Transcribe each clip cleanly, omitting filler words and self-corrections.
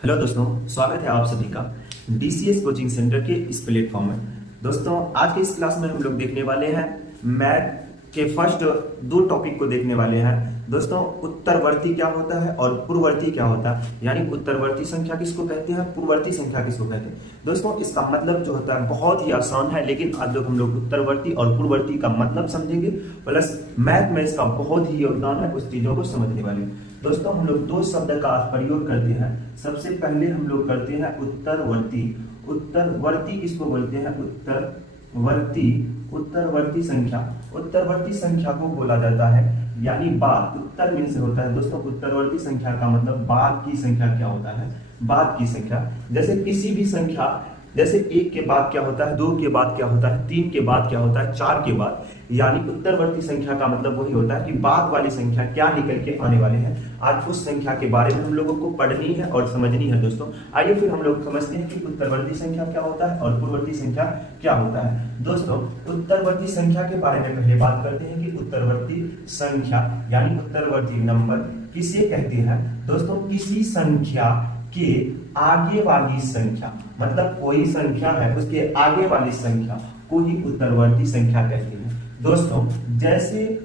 Hello दोस्तों, स्वागत है आप सभी का डीसीएस कोचिंग सेंटर के इस प्लेटफॉर्म में। दोस्तों, आज के इस क्लास में हम लोग देखने वाले हैं मैथ के फर्स्ट दो टॉपिक को देखने वाले हैं। दोस्तों, उत्तरवर्ती क्या होता है और पूर्ववर्ती क्या होता है, यानी उत्तरवर्ती संख्या किसको कहते हैं, पूर्ववर्ती संख्या किसको कहते हैं। दोस्तों, इसका मतलब जो होता है बहुत ही आसान है, लेकिन आज लोग हम लोग उत्तरवर्ती और पूर्ववर्ती का मतलब समझेंगे, प्लस मैथ में इसका बहुत ही योगदान है, उस चीजों को समझने वाले। दोस्तों, हम लोग दो शब्द का प्रयोग करते हैं। सबसे पहले हम लोग करते हैं उत्तरवर्ती। उत्तरवर्ती किसको बोलते हैं, उत्तरवर्ती। उत्तरवर्ती संख्या, उत्तरवर्ती संख्या को बोला जाता है यानी बाद, उत्तर में से होता है। दोस्तों, उत्तरवर्ती संख्या का मतलब बाद की संख्या क्या होता है, बाद की संख्या। जैसे किसी भी संख्या, जैसे एक के बाद क्या होता है, दो के बाद क्या होता है, तीन के बाद क्या होता है, चार के बाद, यानी उत्तरवर्ती संख्या का मतलब वही होता है कि बाद वाली संख्या क्या निकल के आने वाले हैं। आज उस संख्या के बारे में हम लोगों को पढ़नी है और समझनी है। दोस्तों, आइए फिर हम लोग समझते हैं कि उत्तरवर्ती संख्या क्या होता है और पूर्ववर्ती संख्या क्या होता है। दोस्तों, उत्तरवर्ती संख्या के बारे में पहले बात करते हैं कि उत्तरवर्ती संख्या यानी उत्तरवर्ती नंबर किसे कहते हैं। दोस्तों, किसी संख्या के आगे वाली संख्या, मतलब कोई संख्या है उसके आगे वाली संख्या को ही उत्तरवर्ती संख्या कहते हैं। दोस्तों, जैसे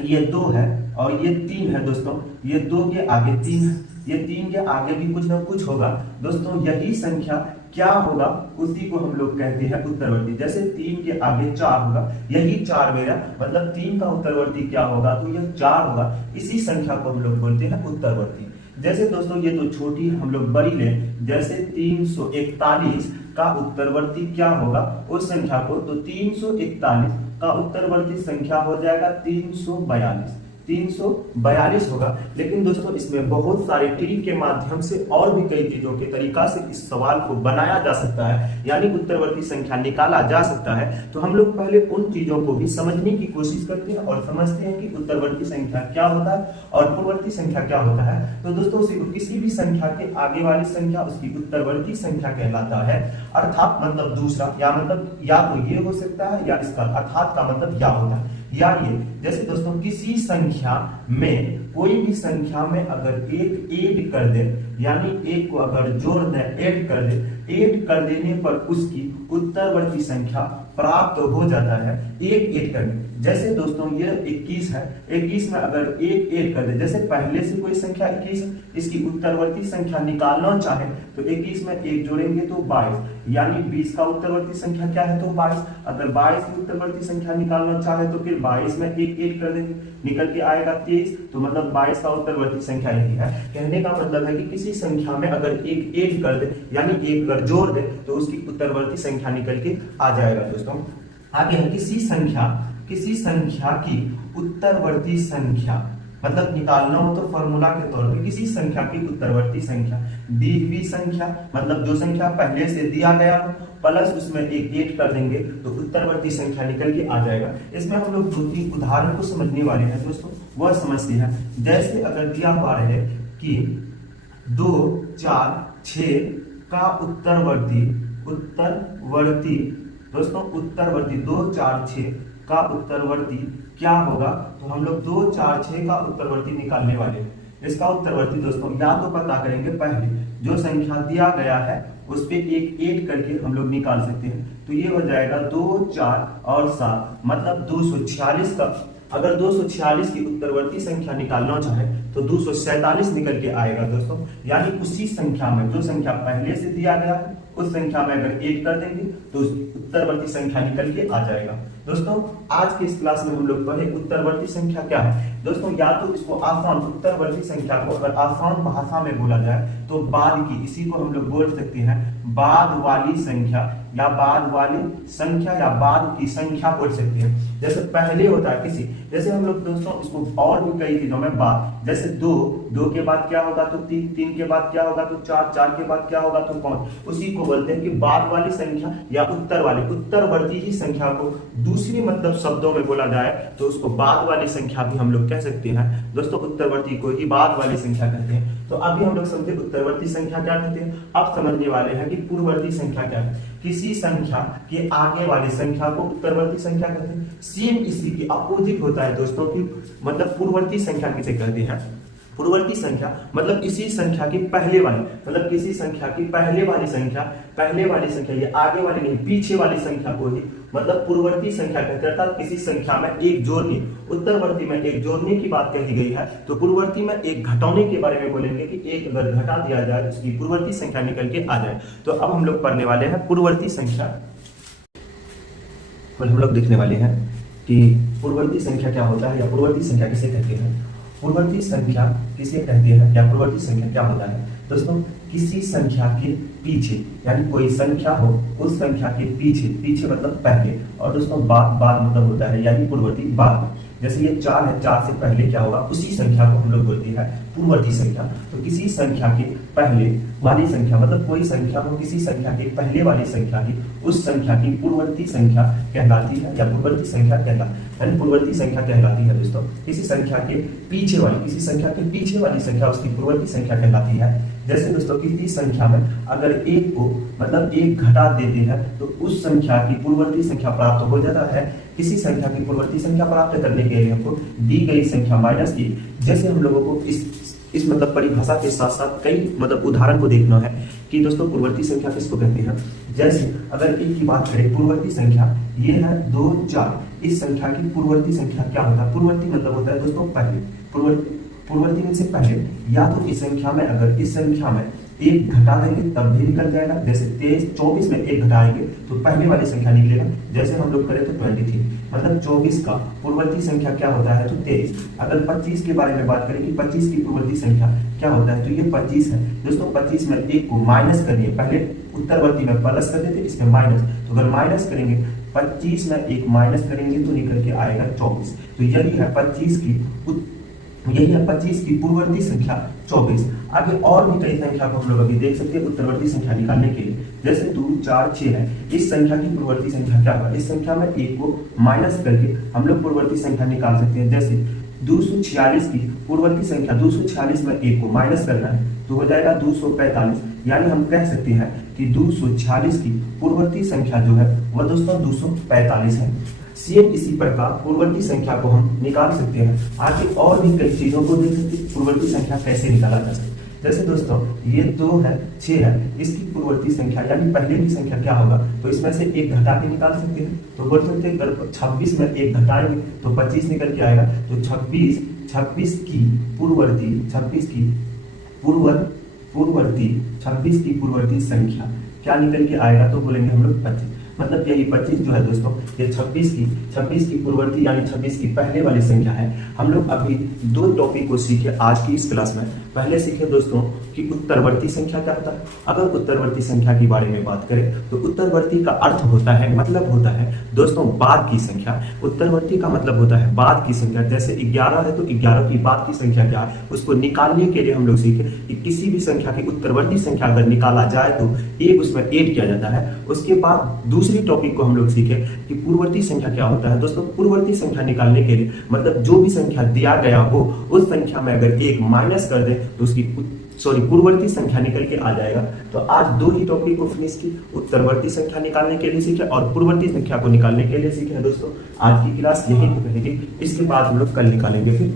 ये दो है और ये तीन है। दोस्तों, ये दो के आगे तीन है, ये तीन के आगे भी कुछ ना कुछ होगा। दोस्तों, यही संख्या क्या होगा, उसी को हम लोग कहते हैं उत्तरवर्ती। जैसे तीन के आगे चार होगा, यही चार मेरा मतलब तीन का उत्तरवर्ती क्या होगा, तो यह चार होगा। इसी संख्या को हम लोग बोलते हैं उत्तरवर्ती। जैसे दोस्तों, ये तो छोटी हम लोग बड़ी लें, जैसे 341 का उत्तरवर्ती क्या होगा उस संख्या को, तो 341 का उत्तरवर्ती संख्या हो जाएगा 342 होगा। लेकिन दोस्तों, इसमें बहुत सारे ट्रिक के माध्यम से और भी कई चीजों के तरीका से इस सवाल को बनाया जा सकता है, यानी उत्तरवर्ती संख्या निकाला जा सकता है। तो हम लोग पहले उन चीजों को भी समझने की कोशिश करते हैं और समझते हैं कि उत्तरवर्ती संख्या क्या होता है और पूर्ववर्ती संख्या क्या होता है। तो दोस्तों, किसी भी संख्या के आगे वाली संख्या उसकी उत्तरवर्ती संख्या कहलाता है। अर्थात मतलब दूसरा, या मतलब या तो ये हो सकता है या इसका अर्थात का मतलब या होता है या ये। जैसे दोस्तों, किसी संख्या में, कोई भी संख्या में अगर एक ऐड कर दे, यानी एक को अगर जोड़ दे, ऐड कर दे, ऐड कर देने पर उसकी उत्तरवर्ती संख्या प्राप्त हो जाता है एक ऐड करने। जैसे दोस्तों, ये 21 है, 21 में अगर एक ऐड कर दे, जैसे पहले से कोई संख्या 21 है, इसकी उत्तरवर्ती संख्या निकालना चाहे तो 21 में एक जोड़ेंगे तो 22, यानी 20 का उत्तरवर्ती संख्या क्या है, तो 22। अगर 22 की उत्तरवर्ती संख्या निकालना चाहे तो फिर 22 में एक ऐड कर देंगे, निकल के आएगा 23, तो मतलब 22 का उत्तरवर्ती संख्या यही है। कहने का मतलब है कि किसी संख्या में अगर एक ऐड कर दे, यानी एक अगर जोड़ दे, तो उसकी उत्तरवर्ती संख्या निकल के आ जाएगा। दोस्तों, आगे है किसी संख्या की उत्तरवर्ती संख्या, मतलब निकालना हो तो फॉर्मूला के तौर पे किसी संख्या की उत्तरवर्ती संख्या, दी हुई संख्या मतलब जो संख्या पहले से दिया गया हो प्लस उसमें एक ऐड कर देंगे तो उत्तरवर्ती संख्या निकल के आ जाएगा। इसमें हम लोग दो तीन उदाहरण को समझने वाले हैं। दोस्तों, वह समझते हैं। जैसे अगर दिया हुआ है कि 2, 4, 6 का उत्तरवर्ती दोस्तों उत्तरवर्ती 2, 4, 6 का उत्तरवर्ती क्या होगा, तो हम लोग 2, 4, 6 का उत्तरवर्ती निकालने वाले हैं। इसका उत्तरवर्ती दोस्तों या तो पता करेंगे, पहले जो संख्या दिया गया है उस पे एक ऐड करके हम लोग निकाल सकते हैं। तो ये हो जाएगा 2, 4 और 7 मतलब 246 का। अगर 246 की उत्तरवर्ती संख्या निकालना चाहे तो 247 निकल के आएगा। दोस्तों, यानी उसी संख्या में जो संख्या पहले से दिया गया है उस संख्या में अगर ऐड कर देंगे तो उत्तरवर्ती संख्या निकल के आ जाएगा। दोस्तों, आज के इस क्लास में हम लोग पढ़े उत्तरवर्ती संख्या क्या है। दोस्तों, या तो इसको आसान, उत्तरवर्ती संख्या को अगर आसान भाषा में बोला जाए तो बाद की, इसी को हम लोग बोल सकते हैं बाद वाली संख्या या बाद वाली संख्या या बाद की संख्या बोल सकते हैं। जैसे पहले होता है किसी, जैसे हम लोग दोस्तों इसको और भी कई चीजों में बाद, जैसे 2 के बाद क्या होगा तो 3 के बाद क्या होगा तो 4 के बाद क्या होगा तो 5, उसी को बोलते हैं कि बाद वाली संख्या या उत्तरवर्ती ही संख्या को दूसरी मतलब शब्दों में बोला जाए तो उसको बाद वाली संख्या भी हम लोग कह सकते हैं। दोस्तों, उत्तरवर्ती को ही बाद वाली संख्या कहते हैं। तो अभी हम लोग समझे उत्तरवर्ती संख्या क्या कहते हैं। अब समझने वाले हैं कि पूर्ववर्ती संख्या क्या है। किसी संख्या के आगे वाली संख्या को उत्तरवर्ती संख्या कहते हैं। सेम इसी की अपोजिट होता है दोस्तों की, मतलब पूर्ववर्ती संख्या किसे कहते हैं। पूर्ववर्ती संख्या मतलब किसी संख्या की पहले वाली, मतलब किसी संख्या की पहले वाली संख्या, ये आगे वाली नहीं पीछे वाली संख्या को ही मतलब पूर्ववर्ती संख्या कहते हैं। अर्थात किसी संख्या में एक जोड़ने, उत्तरवर्ती में एक जोड़ने की बात कही गई है, तो पूर्ववर्ती में एक घटाने के बारे में बोलेंगे कि एक अगर घटा दिया जाए उसकी पूर्ववर्ती संख्या निकल के आ जाए। तो अब हम लोग पढ़ने वाले हैं पूर्ववर्ती संख्या, और हम लोग देखने वाले हैं कि पूर्ववर्ती संख्या क्या होता है या पूर्ववर्ती संख्या किसे कहते हैं। पूर्ववर्ती संख्या किसे कहते हैं या पूर्ववर्ती संख्या क्या होता है दोस्तों, किसी संख्या के पीछे, यानी कोई संख्या हो उस संख्या के पीछे मतलब पहले, और दोस्तों बाद मतलब होता है यानी पूर्ववर्ती बाद। जैसे ये 4 है, 4 से पहले क्या होगा उसी संख्या को हम लोग बोलते हैं पूर्ववर्ती संख्या। तो किसी संख्या के पहले वाली संख्या मतलब कोई संख्या हो किसी संख्या के पहले वाली संख्या की, उस संख्या की पूर्ववर्ती संख्या कहलाती है या पूर्ववर्ती संख्या यानी पूर्ववर्ती संख्या कहलाती है दोस्तों। किसी संख्या के पीछे वाली संख्या उसकी पूर्ववर्ती संख्या कहलाती है। जैसे दोस्तों किसी संख्या में अगर एक को मतलब एक घटा देते हैं तो उस संख्या की पूर्ववर्ती संख्या प्राप्त हो जाता है। किसी संख्या की पूर्ववर्ती संख्या प्राप्त करने के लिए हमको दी गई संख्या माइनस की, जैसे हम लोगों को इस मतलब परिभाषा के साथ साथ कई मतलब उदाहरण को देखना है कि दोस्तों पूर्ववर्ती संख्या किसको कहते हैं। जैसे अगर एक की बात करें पूर्ववर्ती संख्या, ये है 2 4, इस संख्या की पूर्ववर्ती संख्या क्या होता है, पूर्ववर्ती मतलब होता है दोस्तों पहले, पूर्ववर्ती में से पहले, या तो इस संख्या में अगर इस संख्या में एक घटा देंगे तब भी निकल जाएगा। जैसे 24 में एक घटाएंगे तो पहले वाली संख्या निकलेगा। जैसे हम लोग करें तो 23 मतलब 24 का पूर्ववर्ती संख्या क्या होता है तो 23। अगर 25 के बारे में बात करें कि 25 की पूर्ववर्ती संख्या क्या होता है तो ये 25 है दोस्तों। 25 में एक को माइनस करिए, पहले उत्तरवर्ती में प्लस कर देते इसमें माइनस, तो अगर माइनस करेंगे 25 में एक माइनस करेंगे तो निकल के आएगा 24। तो यही है 25 की पूर्ववर्ती संख्या 24। आगे और भी कई संख्या को हम लोग अभी देख सकते हैं उत्तरवर्ती संख्या निकालने के लिए। जैसे 2 4 6 है, इस संख्या की पूर्ववर्ती संख्या क्या होगा, इस संख्या में एक को माइनस करके हम लोग पूर्ववर्ती संख्या निकाल सकते हैं। जैसे 246 की पूर्ववर्ती संख्या 246 में एक को माइनस करना है तो हो जाएगा 245, यानी हम कह सकते हैं कि 246 की पूर्ववर्ती संख्या जो है वह दोस्तों 245 है। सेम इसी प्रकार पूर्ववर्ती संख्या को हम निकाल सकते हैं। आगे और भी कई चीजों को देख सकते हैं पूर्ववर्ती संख्या कैसे निकाला जा सकता है। जैसे दोस्तों ये 2 है 6 है, इसकी पूर्ववर्ती संख्या यानी पहले की संख्या क्या होगा तो इसमें से एक घटा के निकाल सकते हैं। तो बोल सकते हैं 26 में एक घटाएंगे तो 25 निकल के आएगा। तो 26 की पूर्ववर्ती संख्या क्या निकल के आएगा तो बोलेंगे हम लोग 25। मतलब यही 25 जो है दोस्तों ये 26 की पूर्ववर्ती यानी 26 की पहले वाली संख्या है। हम लोग अभी 2 टॉपिक को सीखे आज की इस क्लास में। पहले सीखे दोस्तों कि उत्तरवर्ती संख्या क्या होता है। अगर उत्तरवर्ती संख्या के बारे में बात करें तो उत्तरवर्ती का अर्थ होता है मतलब होता है दोस्तों बाद की संख्या। उत्तरवर्ती का मतलब होता है बाद की संख्या। जैसे 11 है तो 11 की बाद की संख्या क्या है उसको निकालने के लिए हम लोग सीखे कि किसी भी संख्या की उत्तरवर्ती संख्या अगर निकाला जाए तो एक उसमें ऐड किया जाता है। उसके बाद दूसरी टॉपिक को हम लोग सीखे कि पूर्ववर्ती संख्या क्या होता है। दोस्तों पूर्ववर्ती संख्या निकालने के लिए मतलब जो भी संख्या दिया गया हो उस संख्या में अगर एक माइनस कर दे तो उसकी पूर्ववर्ती संख्या निकल के आ जाएगा। तो आज 2 ही टॉपिक को फिनिश की, उत्तरवर्ती संख्या निकालने के लिए सीखे और पूर्ववर्ती संख्या को निकालने के लिए सीखे। दोस्तों आज की क्लास यही रहेगी, इसके बाद हम लोग कल निकालेंगे फिर।